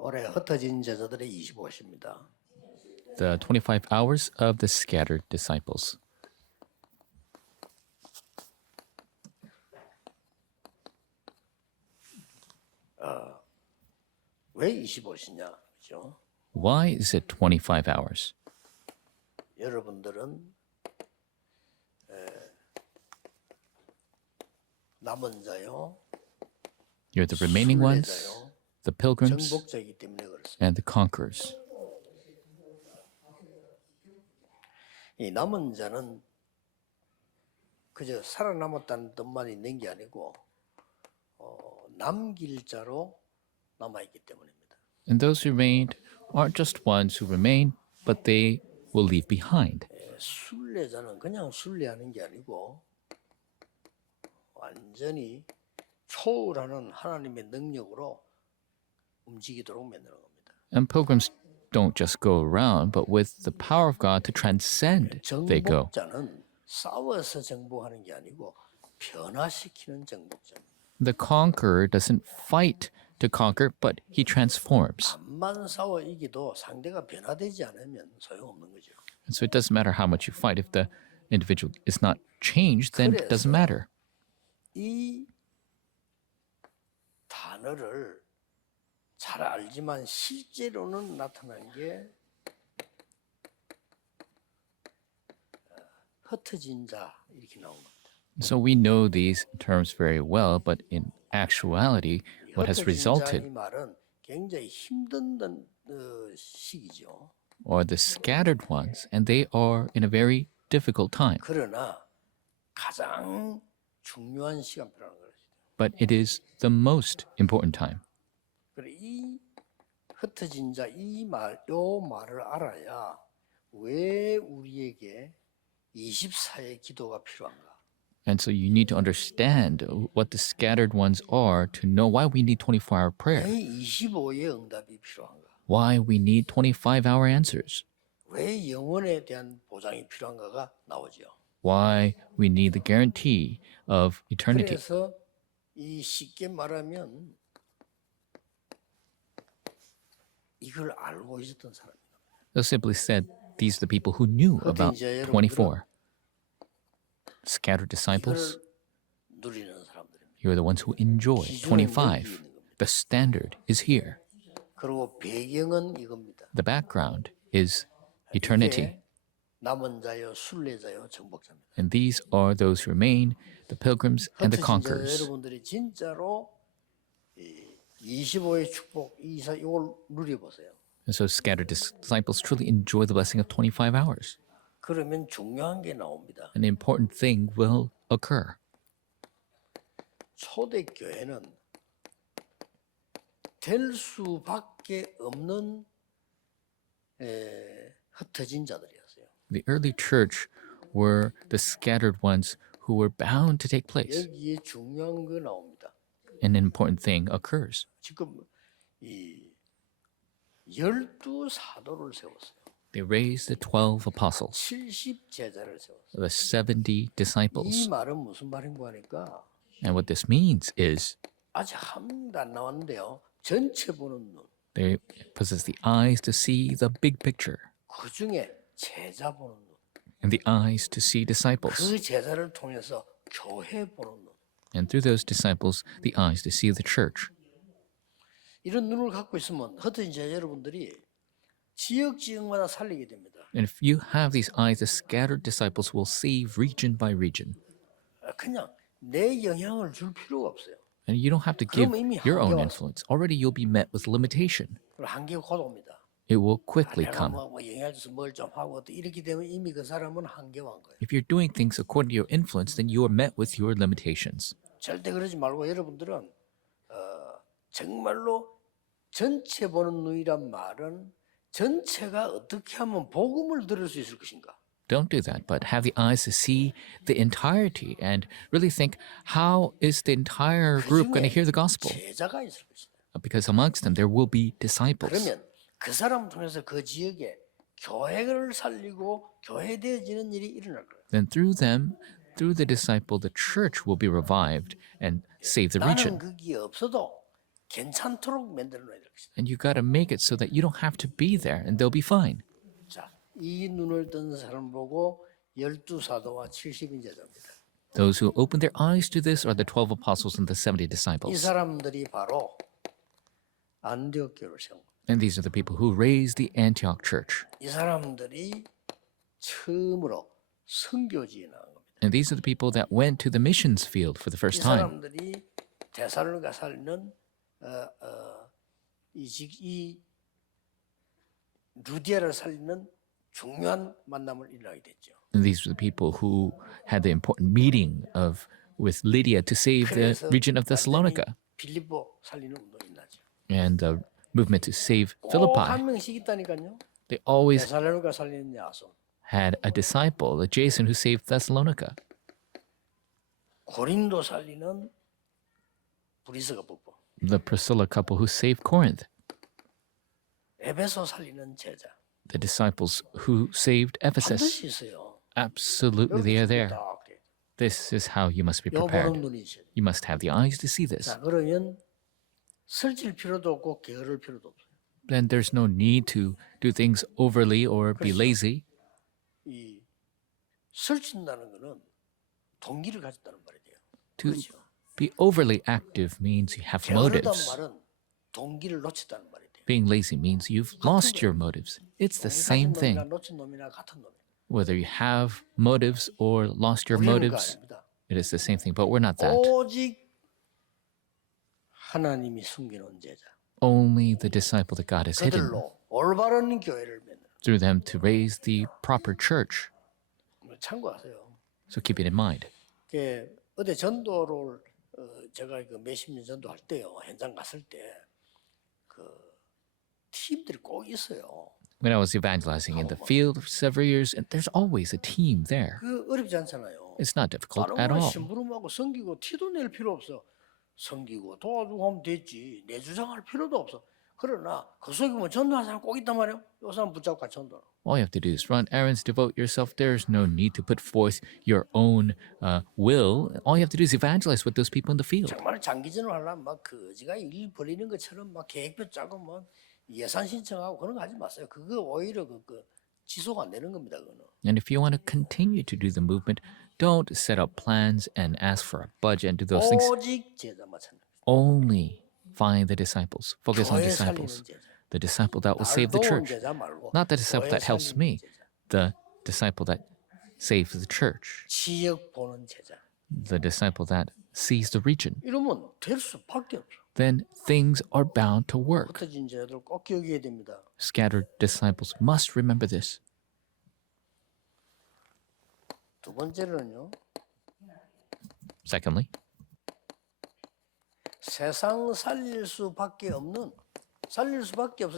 올해 흩어진 제자들의 25시입니다. The 25 hours of the scattered disciples. 왜 25시냐? 그죠? Why is it 25 hours? 여러분들은 남은 자요, You're the remaining ones, 순례자요, the pilgrims, 정복자이기 때문에 그렇습니다. and the conquerors. 이 남은 자는 그저 살아남았다는 뜻만 있는 게 아니고 남길 자로 남아있기 때문입니다. And those who remained aren't just ones who remain, but they will leave behind. 순례자는 그냥 순례하는 게 아니고 완전히 초월하는 하나님의 능력으로 움직이도록 만드는 겁니다. And pilgrims don't just go around, but with the power of God to transcend, they go. 정복자는 싸워서 정복하는 게 아니고 변화시키는 정복자입니다. The conqueror doesn't fight to conquer, but he transforms. 암만 싸워 이기도 상대가 변화되지 않으면 소용없는 거죠. And so it doesn't matter how much you fight. If the individual is not changed, then it doesn't matter. 이 단어를 잘 알지만 실제로는 나타난 게 흩어진 자 이렇게 나온 겁니다. So we know these terms very well, but in actuality, what has 흩어진 자 이 resulted, 말은 굉장히 힘든 시기죠. are the scattered ones, and they are in a very difficult time. 그러나 가장 중요한 시간표라는 거죠. But it is the most important time. 그래 이 흩어진 자 이 말을 알아야 왜 우리에게 24의 기도가 필요한가? And so you need to understand what the scattered ones are to know why we need 24-hour 왜 prayer, 25의 응답이 필요한가? why we need 25-hour answers, 왜 영혼에 대한 보장이 필요한가가 나오죠. why we need the guarantee of eternity. 그래서 이 쉽게 말하면 이걸 알고 있었던 사람입니다. So simply said, these are the people who knew about 24. Scattered disciples, 이걸 누리는 사람들입니다. you're the ones who enjoy 25. The standard is here. 그리고 배경은 이겁니다. The background is eternity. 이게 남은 자요, 순례자요, 정복자입니다. And these are those who remain, the pilgrims and the 흩어진 자 conquerors. 여러분들이 진짜로 25의 축복 이걸 누려보세요. And so scattered disciples truly enjoy the blessing of 25 hours. 그러면 중요한 게 나옵니다. An important thing will occur. 초대교회는 될 수밖에 없는 흩어진 자들이었어요. The early church were the scattered ones who were bound to take place. 여기에 중요한 거 나옵니다. An important thing occurs. 지금 이 12사도를 세웠어요. They raised the 12 apostles, 70제자를 세웠어요. the 70 disciples. 이 말은 무슨 말인가 하니까 And what this means is 아직 한 명도 안 나왔는데요. 전체 보는 눈. they possess the eyes to see the big picture 그 중에 제자 보는 눈. and the eyes to see disciples. 그 제자를 통해서 교회 보는 눈. And through those disciples, the eyes to see the church. 이런 눈을 갖고 있으면 흩어진 제자 여러분들이 지역마다 살리게 됩니다. And if you have these eyes, the scattered disciples will see region by region. 그냥 내 영향을 줄 필요가 없어요. And you don't have to give 그럼 이미 your own 한계가 influence. Already you'll be met with limitation. 그럼 한계가 곧 옵니다. It will quickly 내가 come. 뭐 영향 줘서 뭘 좀 하고 또 이렇게 되면 이미 그 사람은 한계가 온 거예요. If you're doing things according to your influence, then you are met with your limitations. 절대 그러지 말고 여러분들은 정말로 전체 보는 눈이란 말은 전체가 어떻게 하면 복음을 들을 수 있을 것인가. Don't do that, but have the eyes to see the entirety and really think, how is the entire group going to hear the gospel? 제자가 있을 것이다. Because amongst them there will be disciples. 그러면 그 사람 통해서 그 지역에 교회를 살리고 교회되어지는 일이 일어날 거예요. Then through them, through the disciple, the church will be revived and save the 나는 region. 거기에 없어도 괜찮도록 만들어 놔야 될 것이다. And you got to make it so that you don't have to be there and they'll be fine. 자, 이 눈을 뜬 사람 보고 12사도와 70인 제자입니다. Those who opened their eyes to this are the 12 apostles and the 70 이 disciples. 사람들이 바로 안디옥 교회를 세운 겁니다. And these are the people who raised the Antioch church. 이 사람들이 처음으로 선교지에 나간 겁니다. And these are the people that went to the missions field for the 이 first time. 사람들이 데살로니가 살리는 이 루디아를 살리는 중요한 만남을 일어나게 됐죠. And these were the people who had the important meeting with Lydia to save the 그래서 region of Thessalonica 빌립보 살리는 운동이 나죠. and the movement to save 꼭 Philippi. 한 명씩 있다니까요. They always 데살로니가 살리는 야손, had a disciple, a Jason, who saved Thessalonica. 고린도 살리는 브리스가 부부, The Priscilla couple who saved Corinth. 에베소 살리는 제자. The disciples who saved Ephesus. 반드시 있어요. Absolutely, they are there. 딱 This is how you must be 요 보는 prepared. 눈이 있어요. You must have the eyes to see this. 자, 그러면 설칠 필요도 없고 게으를 필요도 없어요. Then there's no need to do things overly or be lazy. 이 설친다는 거는 동기를 가졌다는 말이에요. To 그렇죠. be overly active means you have 게으르단 motives. 말은 동기를 놓쳤다는 말이에요. Being lazy means you've lost your motives. It's the same 가진 thing. 놈이나 놓친 놈이나 같은 놈이에요. Whether you have motives or lost your 우리는 그거 motives, 아닙니다. it is the same thing. But we're not that. 오직 하나님이 숨기는 제자. Only the disciple that God has hidden 그들로 올바른 교회를 맺는. through them to raise the proper church. 참고하세요. So keep it in mind. 어제 전도를 제가 그 몇십 년 전도할 때요, 현장 갔을 때 그 팀들이 꼭 있어요. When I was evangelizing in the field for several years, and there's always a team there. 그 어렵지 않잖아요. It's not difficult 다른 at 거 all. 심부름하고 섬기고 티도 낼 필요 없어. 섬기고 도와주고 하면 됐지. 내 주장할 필요도 없어. 그러나 그 속에 보면 전도하는 사람 꼭 있단 말이에요. 요 사람 붙잡고 같이 전도하라. All you have to do is run errands, devote yourself. There's no need to put forth your own will. All you have to do is evangelize with those people in the field. 정말 장기전을 하려면 막 그지가 일 벌리는 것처럼 막 계획표 짜고 뭐 예산 신청하고 그런 거 하지 마세요. 그거 오히려 그 지속 안 되는 겁니다. 그거는. And if you want to continue to do the movement, don't set up plans and ask for a budget and do those things. 오직 제자만 찾는 거예요. Only find the disciples. Focus on 교회 disciples. 살리는 제자. The disciple that will 나를 save the 도운 church. 제자 말고 Not the disciple 교회 that helps 살리는 me. 제자. The disciple that saves the church. 지역 보는 제자. The disciple that sees the region. 이러면 될 수밖에 없어. Then things are bound to work. 흩어진 제자들 꼭 기억해야 됩니다. Scattered disciples must remember this. 두 번째로는요. Secondly, 세상 살릴 수밖에 없는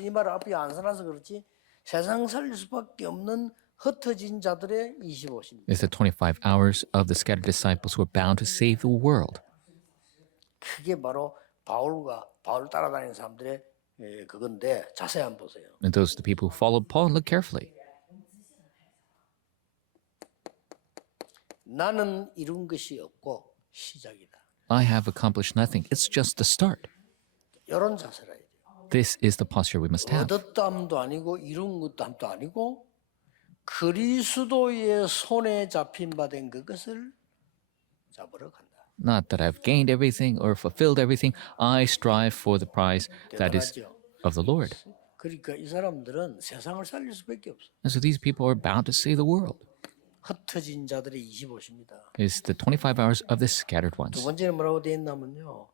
이 말 앞에 안 써놔서 그렇지 세상 살릴 수밖에 없는 흩어진 자들의 25시입니다. is the 25 hours of the scattered disciples who are bound to save the world. 그게 바로 바울 따라다니는 사람들의 그건데 자세히 한번 보세요. And those are the people who followed Paul. Look carefully. 나는 이룬 것이 없고 시작이다. I have accomplished nothing. It's just the start. 이런 자세라 해야 돼요. This is the posture we must have. 얻었담도 아니고 이룬 것담도 아니고 그리스도의 손에 잡힌 바 된 그것을 잡으러 간다. Not that I've gained everything or fulfilled everything. I strive for the prize that is 대단하죠. of the Lord. 그러니까 이 사람들은 세상을 살릴 수밖에 없어. And so these people are bound to save the world. 흩어진 자들의 25시입니다. It's the 25 hours of the scattered 두 ones. 번째는 뭐라고 되어 있냐면요.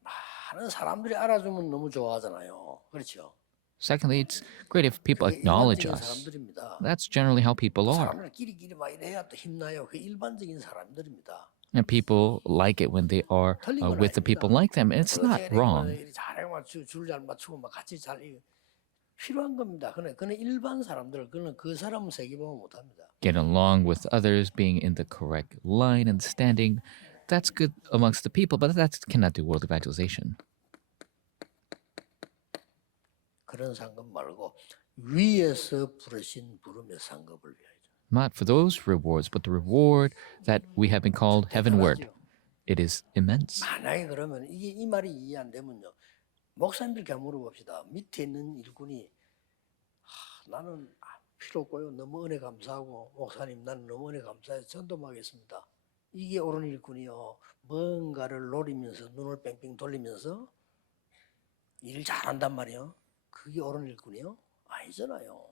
많은 사람들이 알아주면 너무 좋아하잖아요. 그렇죠? Secondly, it's great if people 그게 acknowledge 일반적인 us. 사람들입니다. That's generally how people are. 사람들끼리 막 이래야 또 힘나요. 그 일반적인 사람들입니다. And people like it when they are with the people like them. And it's not wrong. 잘 맞추고 줄 잘 맞추고 막 같이 잘 필요한 겁니다. 그는 일반 사람들 그는 그 사람은 세계보험 못합니다. Getting along with others, being in the correct line and standing, that's good amongst the people, but that cannot do world evangelization. 그런 상급 말고 위에서 부르신 부름의 상급을 위하여. Not for those rewards, but the reward that we have been called heavenward. 대단하죠. It is immense. 만약에 그러면 이 말이 이해 안 되면요. 목사님들께 한번 물어봅시다. 밑에 있는 일꾼이 나는 필요 없고요. 너무 은혜 감사하고 목사님 나는 너무 은혜 감사해서 전도하겠습니다. 이게 옳은 일꾼이요. 뭔가를 노리면서 눈을 뺑뺑 돌리면서 일 잘한단 말이에요. 그게 옳은 일꾼이요? 아니잖아요.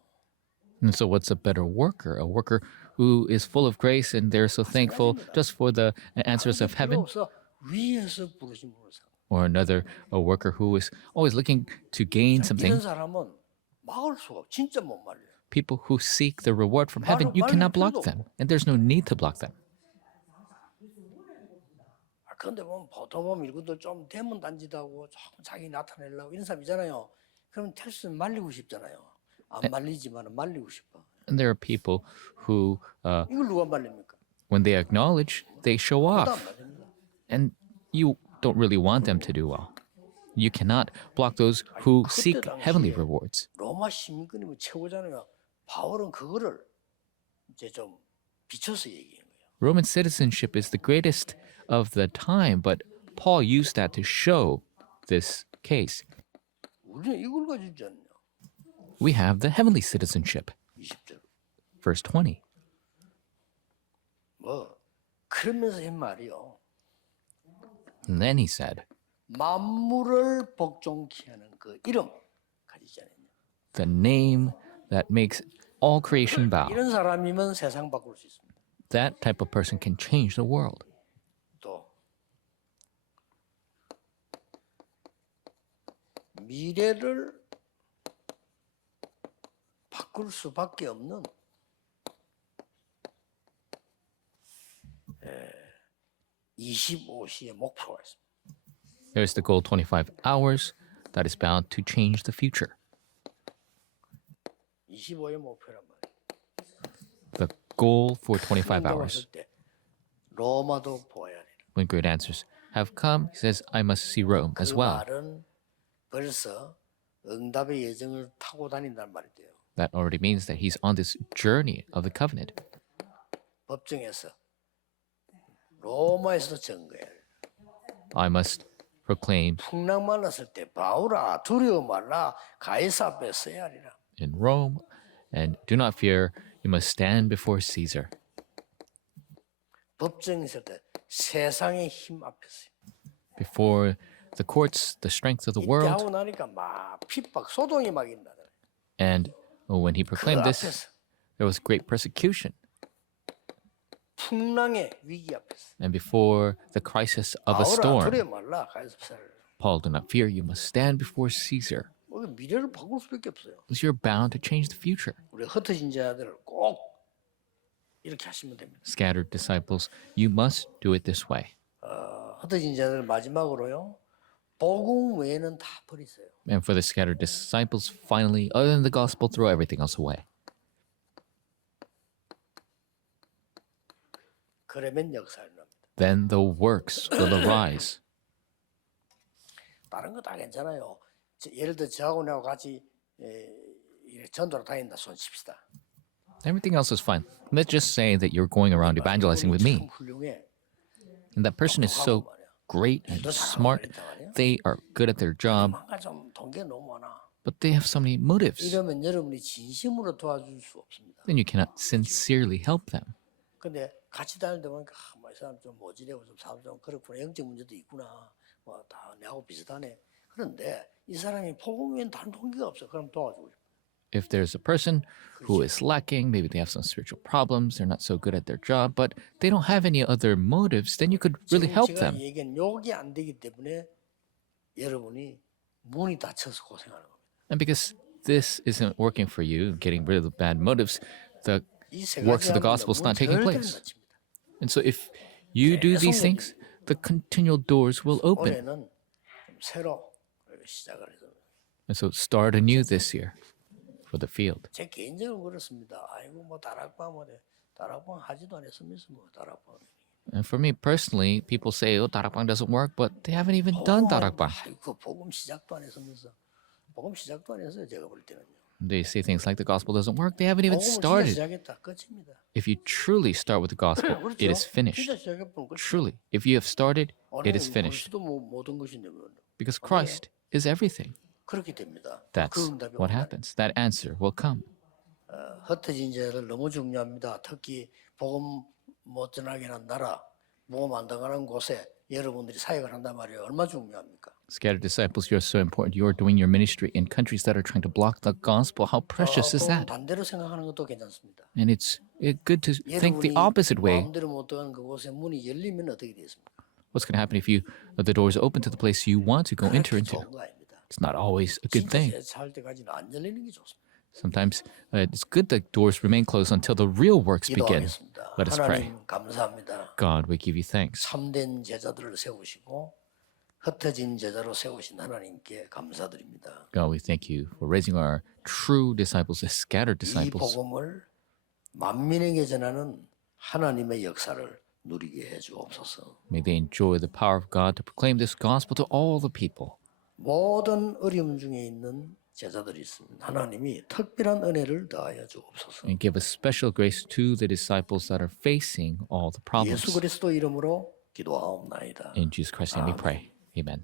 And so, what's a better worker? A worker who is full of grace and they're so thankful just for the answers of heaven? 없어. 위에서 부르신 분을 상. Or another, a worker who is always looking to gain something? 이런 사람은 막을 수가 없어. 진짜 못 말려요. People who seek the reward from heaven, you cannot block them. And there's no need to block them. 그런데 보통 보면 일꾼들 좀 대문 단지다고 조금 자기 나타내려고 이런 사람 있잖아요. 그러면 텔스는 말리고 싶잖아요. 안 말리지만 말리고 싶어. And there are people who, 이걸 누가 말립니까? when they acknowledge, they show 안 off. 말립니다. And you don't really want them to do well. You cannot block those who seek heavenly rewards. 로마 시민권이 뭐 최고잖아요. 바울은 그거를 이제 좀 비춰서 얘기한 거예요. Roman citizenship is the greatest of the time, but Paul used that to show this case. 우리는 이걸 가지고 있지 않냐. We have the heavenly citizenship. 20절. Verse 20. 그러면서 한 말이요. And then he said, 만물을 복종케 하는 그 이름 가지지 않느냐. the name that makes all creation bow. 이런 사람이면 세상 바꿀 수 있습니다. That type of person can change the world. 또 미래를 바꿀 수밖에 없는 25시의 목표가 있습니다. There's the goal 25 hours that is bound to change the future. 25의 목표란 말이에요. The goal for 25 hours. 때 로마도 보아야 돼. When great answers have come, he says, I must see Rome as 그 well. 말은 벌써 응답의 예정을 타고 다닌다는 말이 돼요. That already means that he's on this journey of the covenant. 법정에서 로마에서도 증거해야 돼. I must proclaim 풍랑 만났을 때 바울아 두려워 말라 가이사 앞에 서야 하리라. in Rome, and do not fear, you must stand before Caesar. 법정에 있을 때 세상의 힘 앞에서 Before the courts, the strength of the 이때 world. 하고 나니까 막 핍박 소동이 막 있다. And when he 그 proclaimed this, 앞에서 there was great persecution. 풍랑의 위기 앞에서 And before the crisis of a 바울아 storm, 두려워 말라 가이사 앞에 서야 하리라. Paul, do not fear, you must stand before Caesar. 미래를 바꿀 수밖에 없어요. Because you're bound to change the future. 우리 흩어진 자들을 꼭 이렇게 하시면 됩니다. Scattered disciples, you must do it this way. 흩어진 자들 마지막으로요. 복음 외에는 다 버리세요. And for the scattered disciples, finally, other than the gospel, throw everything else away. 그러면 역사를 납니다. Then the works will arise. 다른 거 다 괜찮아요. 예를 들어 저하고 나하고 같이 전도를 다닌다 손 칩시다. Everything else is fine. Let's just say that you're going around evangelizing with me, 참 훌륭해. and that person is so great and smart. They are good at their job, 뭔가 좀 동기가 너무 많아. but they have so many motives. 이러면 여러분이 진심으로 도와줄 수 없습니다. Then you cannot sincerely help them. 근데 같이 다니다 보니까 이 사람 좀 모질하고 좀 사람 좀 그렇구나. 영적 문제도 있구나. 뭐 다 내하고 비슷하네. 그런데 이 사람이 복음 외엔 다른 동기가 없어. 그럼 도와주고 싶어. If there's a person who is lacking, maybe they have some spiritual problems, they're not so good at their job, but they don't have any other motives, then you could really help 제가 them. 얘기한 욕이 안 되기 때문에 여러분이 문이 닫혀서 고생하는 겁니다. And because this isn't working for you, getting rid of the bad motives, the 이세 works of 가지 the gospel is 하면 not taking 절대로 place. 닫힙니다. And so if you do these things, the continual doors will open. 올해는 좀 새로 시작을 해서 And so start anew this year for the field. 제 개인적으로 그렇습니다. 아이고 뭐 다락방 다락방 하지도 않았으면서 뭐 다락방. And for me personally, people say, oh, darakbang doesn't work, but they haven't even done darakbang. 아이고 복음 시작도 안 했으면서 복음 시작도 안 했어요. 제가 볼 때는요. They say things like the gospel doesn't work. They haven't even 복음을 진짜 started. 시작했다. 끝입니다. If you truly start with the gospel, 그렇죠? it is finished. 진짜 시작해보면 끝. Truly. If you have started, it is finished. 그리스도 모든 것인데 뭐. Because Christ is everything. 그렇게 됩니다. 그 That's 응답이 what 온다는 happens. That answer will come. 흩어진 제자들 너무 중요합니다. 특히 복음 못 전하게 하는 나라, 복음 안 당하는 곳에 여러분들이 사역을 한단 말이에요. 얼마나 중요합니까? Scattered disciples, you're so important. You're doing your ministry in countries that are trying to block the gospel. How precious is 조금 that? 반대로 생각하는 것도 괜찮습니다. And it's good to think the 여러분이 opposite way. 마음대로 못 들어가는 그곳에 문이 열리면 어떻게 되겠습니까? What's going to happen if the doors open to the place you want to go enter 그렇게 into? 좋은 거 아닙니다. It's not always a good 진짜 thing. 살 때까지는 안 열리는 게 좋습니다. Sometimes it's good that doors remain closed until the real works begin. 기도하겠습니다. Let us pray. 하나님 감사합니다. God, we give you thanks. 참된 제자들을 세우시고 흩어진 제자로 세우신 하나님께 감사드립니다. God, we thank you for raising our true disciples as scattered 이 disciples. 복음을 만민에게 전하는 하나님의 역사를 누리게 해 주옵소서. May they enjoy the power of God to proclaim this gospel to all the people. 모든 어려움 중에 있는 제자들이 있습니다. 하나님이 특별한 은혜를 더하여 주옵소서. And give a special grace to the disciples that are facing all the 예수 problems. 그리스도 이름으로 기도하옵나이다. In Jesus Christ's name we pray. Amen.